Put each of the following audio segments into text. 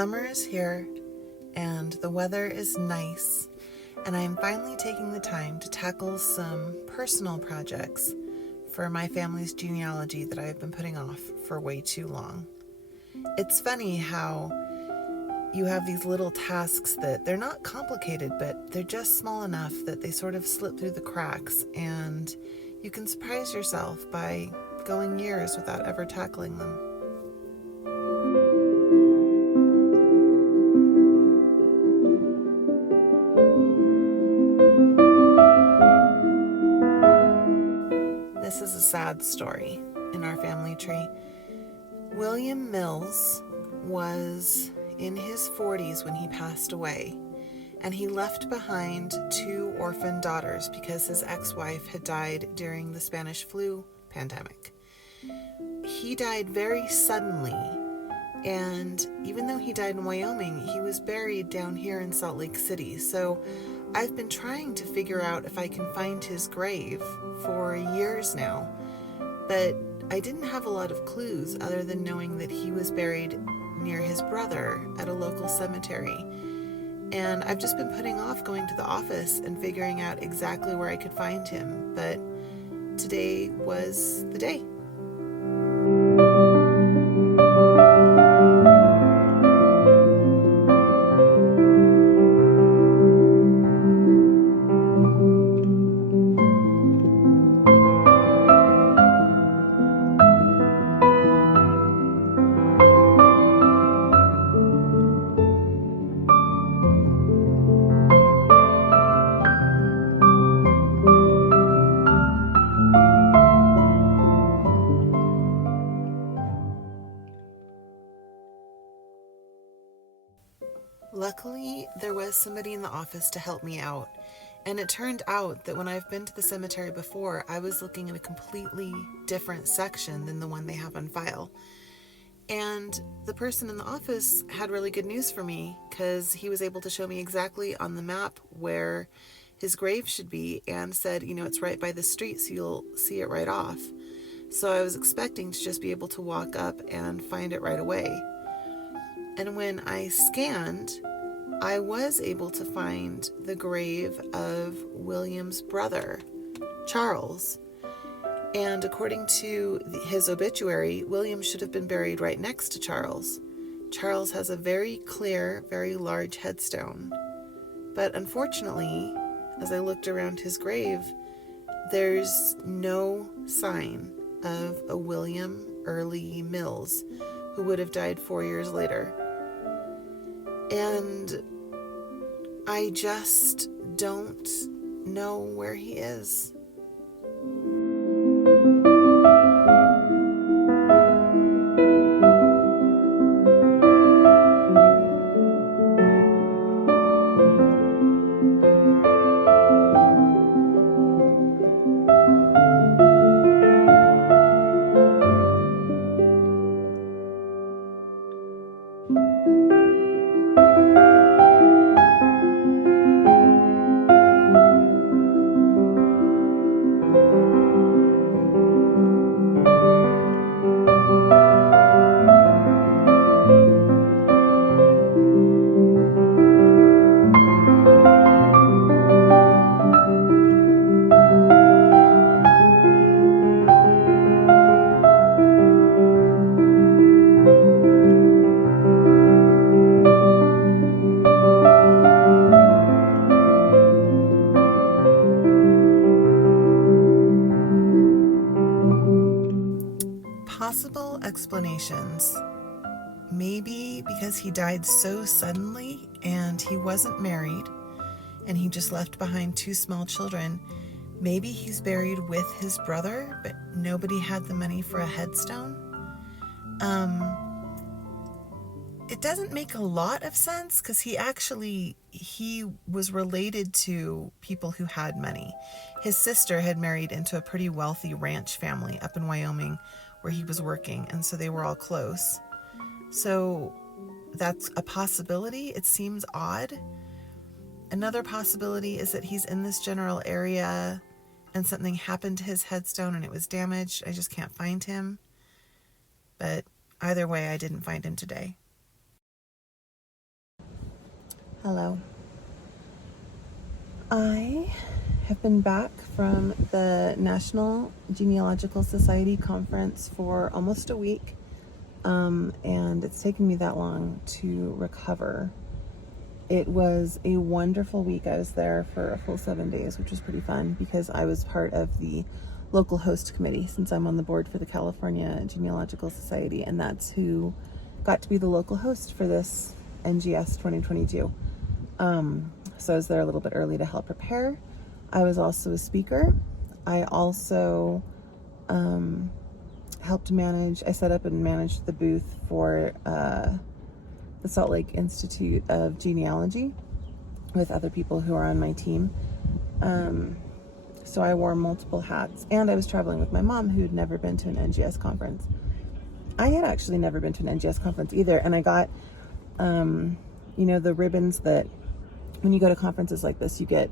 Summer is here, and the weather is nice, and I am finally taking the time to tackle some personal projects for my family's genealogy that I have been putting off for way too long. It's funny how you have these little tasks that they're not complicated, but they're just small enough that they sort of slip through the cracks, and you can surprise yourself by going years without ever tackling them. This is a sad story in our family tree. William Mills was in his 40s when he passed away, and he left behind 2 orphan daughters because his ex-wife had died during the Spanish flu pandemic. He died very suddenly, and even though he died in Wyoming, he was buried down here in Salt Lake City. So I've been trying to figure out if I can find his grave for years now, but I didn't have a lot of clues other than knowing that he was buried near his brother at a local cemetery. And I've just been putting off going to the office and figuring out exactly where I could find him, but today was the day. Luckily, there was somebody in the office to help me out, and it turned out that when I've been to the cemetery before, I was looking at a completely different section than the one they have on file. And the person in the office had really good news for me because he was able to show me exactly on the map where his grave should be and said, it's right by the street, so you'll see it right off. So I was expecting to just be able to walk up and find it right away. And when I scanned, I was able to find the grave of William's brother, Charles. And according to his obituary, William should have been buried right next to Charles. Charles has a very clear, very large headstone. But unfortunately, as I looked around his grave, there's no sign of a William Early Mills, who would have died 4 years later. And I just don't know where he is. Possible explanations. Maybe because he died so suddenly and he wasn't married and he just left behind 2 small children. Maybe he's buried with his brother, but nobody had the money for a headstone. It doesn't make a lot of sense because he was related to people who had money. His sister had married into a pretty wealthy ranch family up in Wyoming where he was working, and so they were all close. So that's a possibility. It seems odd. Another possibility is that he's in this general area and something happened to his headstone and it was damaged. I just can't find him. But either way, I didn't find him today. Hello. I have been back from the National Genealogical Society conference for almost a week, and it's taken me that long to recover. It was a wonderful week. I was there for a full 7 days, which was pretty fun because I was part of the local host committee since I'm on the board for the California Genealogical Society, and that's who got to be the local host for this NGS 2022. So I was there a little bit early to help prepare. I was also a speaker. I also helped manage, I set up and managed the booth for the Salt Lake Institute of Genealogy with other people who are on my team. So I wore multiple hats, and I was traveling with my mom, who had never been to an NGS conference. I had actually never been to an NGS conference either, and I got, the ribbons that when you go to conferences like this, you get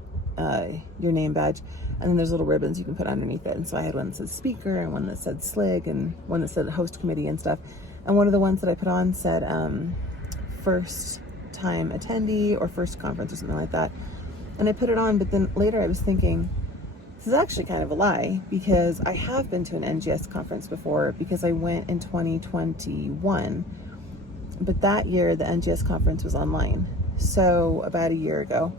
your name badge, and then there's little ribbons you can put underneath it. And so I had one that said speaker, and one that said SLIG, and one that said host committee and stuff. And one of the ones that I put on said first time attendee or first conference or something like that. And I put it on, but then later I was thinking, this is actually kind of a lie, because I have been to an NGS conference before, because I went in 2021, but that year the NGS conference was online. So about a year ago,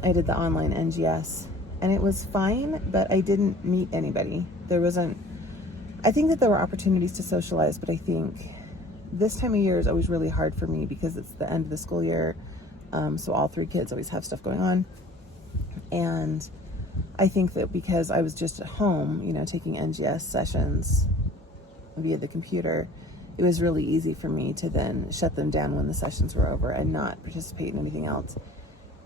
I did the online NGS, and it was fine, but I didn't meet anybody. I think that there were opportunities to socialize, but I think this time of year is always really hard for me because it's the end of the school year. So all three kids always have stuff going on. And I think that because I was just at home, taking NGS sessions via the computer, it was really easy for me to then shut them down when the sessions were over and not participate in anything else.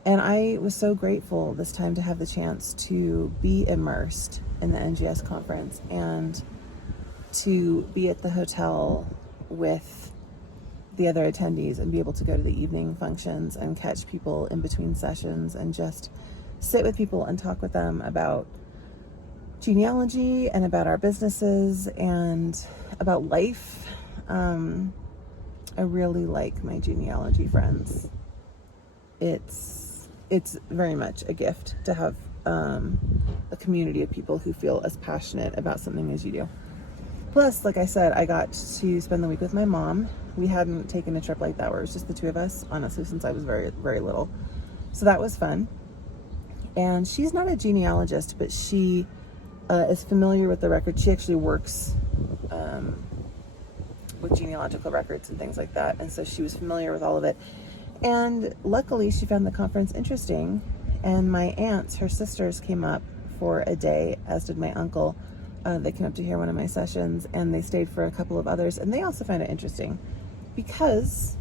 And I was so grateful this time to have the chance to be immersed in the NGS conference and to be at the hotel with the other attendees and be able to go to the evening functions and catch people in between sessions and just sit with people and talk with them about genealogy and about our businesses and about life. I really like my genealogy friends. It's very much a gift to have a community of people who feel as passionate about something as you do. Plus, like I said, I got to spend the week with my mom. We hadn't taken a trip like that where it was just the two of us, honestly, since I was very, very little. So that was fun. And she's not a genealogist, but she is familiar with the record. She actually works with genealogical records and things like that. And so she was familiar with all of it. And luckily, she found the conference interesting. And my aunts, her sisters, came up for a day, as did my uncle. They came up to hear one of my sessions, and they stayed for a couple of others. And they also found it interesting because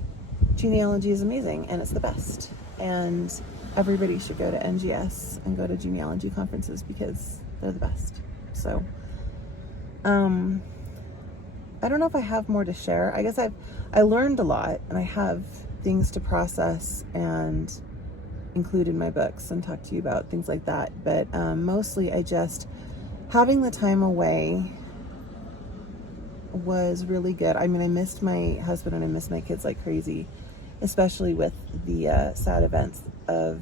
genealogy is amazing, and it's the best. And everybody should go to NGS and go to genealogy conferences because they're the best. So, I don't know if I have more to share. I guess I learned a lot, and I have things to process and include in my books and talk to you about things like that. But mostly having the time away was really good. I mean, I missed my husband and I missed my kids like crazy, especially with the sad events of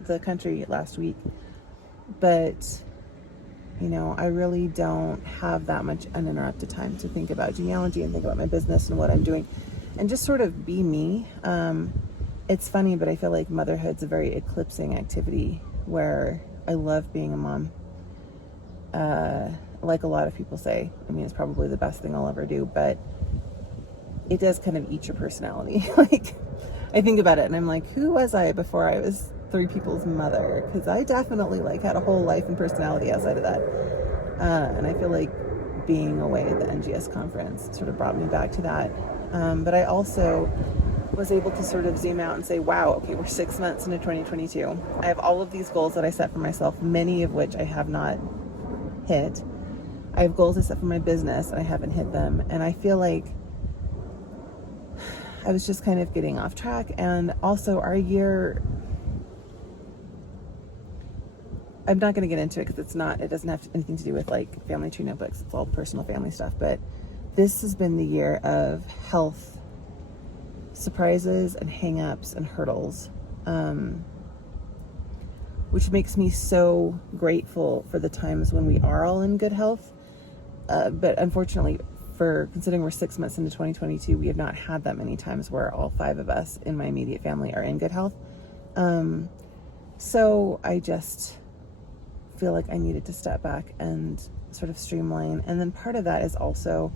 the country last week. But, I really don't have that much uninterrupted time to think about genealogy and think about my business and what I'm doing and just sort of be me. It's funny, but I feel like motherhood's a very eclipsing activity where I love being a mom. Like a lot of people say, I mean, it's probably the best thing I'll ever do, but it does kind of eat your personality. Like, I think about it and I'm like, who was I before I was three people's mother? Because I definitely had a whole life and personality outside of that. And I feel like being away at the NGS conference sort of brought me back to that. But I also was able to sort of zoom out and say, wow, okay, we're 6 months into 2022. I have all of these goals that I set for myself, many of which I have not hit. I have goals I set for my business and I haven't hit them. And I feel like I was just kind of getting off track. And also our year, I'm not going to get into it because it doesn't have anything to do with like family tree notebooks. It's all personal family stuff. But this has been the year of health surprises and hang-ups and hurdles which makes me so grateful for the times when we are all in good health. But unfortunately, for considering we're 6 months into 2022, we have not had that many times where all 5 of us in my immediate family are in good health. So I just feel like I needed to step back and sort of streamline. And then part of that is also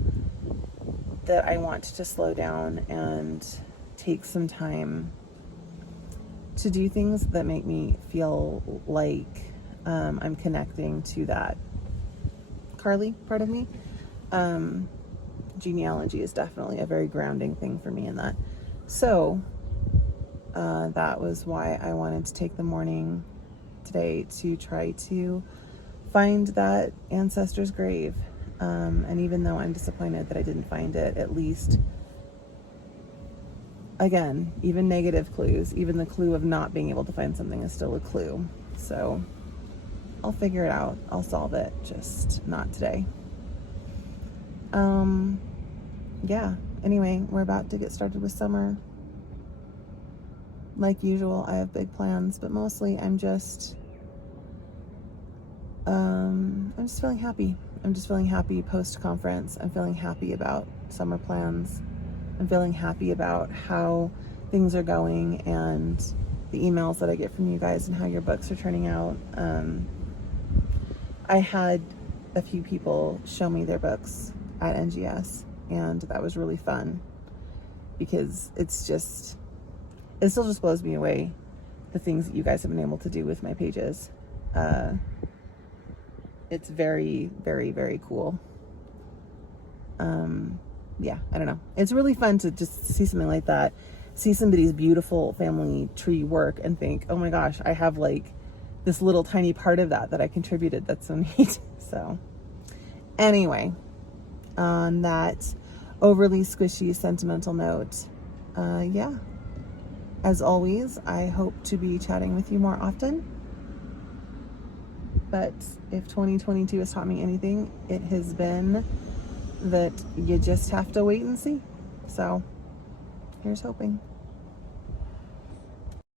that I want to slow down and take some time to do things that make me feel like I'm connecting to that Carly part of me. Genealogy is definitely a very grounding thing for me in that. So that was why I wanted to take the morning today to try to find that ancestor's grave. And even though I'm disappointed that I didn't find it, at least, again, even negative clues, even the clue of not being able to find something is still a clue. So I'll figure it out. I'll solve it, just not today. Yeah, anyway, we're about to get started with summer. Like usual, I have big plans, but mostly I'm just feeling happy. I'm just feeling happy post-conference. I'm feeling happy about summer plans. I'm feeling happy about how things are going and the emails that I get from you guys and how your books are turning out. I had a few people show me their books at NGS, and that was really fun because it still just blows me away, the things that you guys have been able to do with my pages. It's very, very, very cool. Yeah, I don't know. It's really fun to just see something like that, see somebody's beautiful family tree work and think, oh my gosh, I have like this little tiny part of that I contributed. That's so neat. So anyway, on that overly squishy sentimental note, yeah, as always, I hope to be chatting with you more often. But if 2022 has taught me anything, it has been that you just have to wait and see. So here's hoping.